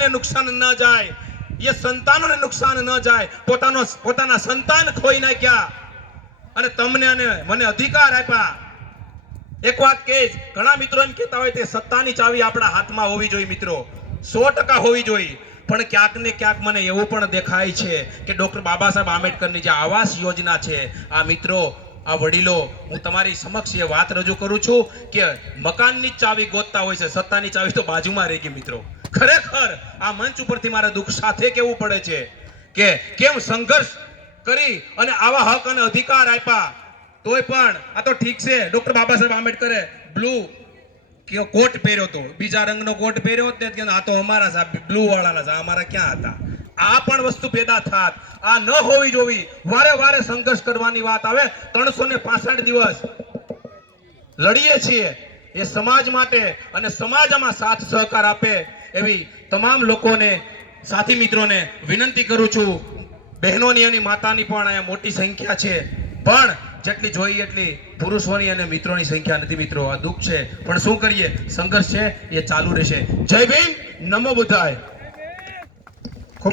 સમાજને નુકસાન ન જાય. એ સંતાનોને નુકસાન ન જાય. પોતાનો પોતાના સંતાન ખોઈ નાખ્યા. અને તમને અને મને અધિકાર આપ્યા. એક વાત કે ઘણા મિત્રો એમ કહેતા હોય તે સત્તાની ચાવી આપણા હાથમાં હોવી જોઈએ મિત્રો. સો ટકા હોવી જોઈએ. પણ ક્યાંક ને ક્યાંક મને એવું પણ દેખાય છે કે ડૉક્ટર બાબા સાહેબ આંબેડકરની જે આવાસ યોજના છે, આ મિત્રો, આ વડીલો, હું તમારી સમક્ષ એ વાત રજૂ કરું છું કે મકાનની ચાવી ગોતતા હોય છે, સત્તાની ચાવી તો બાજુમાં રહી ગઈ મિત્રો. ખરેખર આ મંચ ઉપરથી મારે દુઃખ સાથે કહેવું પડે છે કે કેમ સંઘર્ષ કરી અને આવા હક અને અધિકાર આપ્યા, તોય પણ આ તો ઠીક છે. ડોક્ટર બાબા સાહેબ આંબેડકરે બ્લુ કોટ પહેર્યો હતો. બીજા રંગનો કોટ પહેર્યો તે કે આ તો અમારા સાહેબ બ્લુ વાળાના છે અમારા ક્યાં હતા? આ પણ વસ્તુ પેદા થાત. આ ન હોવી જોવી. વારે વારે સંઘર્ષ કરવાની વાત આવે. ત્રણસો ને પાસઠ દિવસ લડીએ છીએ. એ સમાજ માટે અને સમાજમાં સાથ સહકાર આપે. એવી તમામ લોકોને, સાથી મિત્રોને વિનંતી કરું છું. બહેનોની અને માતાની પણ અહીંયા મોટી સંખ્યા છે. પણ જેટલી જોઈએ એટલી પુરુષોની અને મિત્રોની સંખ્યા નથી મિત્રો. આ દુઃખ છે. પણ શું કરીએ? સંઘર્ષ છે. એ ચાલુ રહેશે. જય ભીમ. નમો બુદ્ધાય. ખૂબ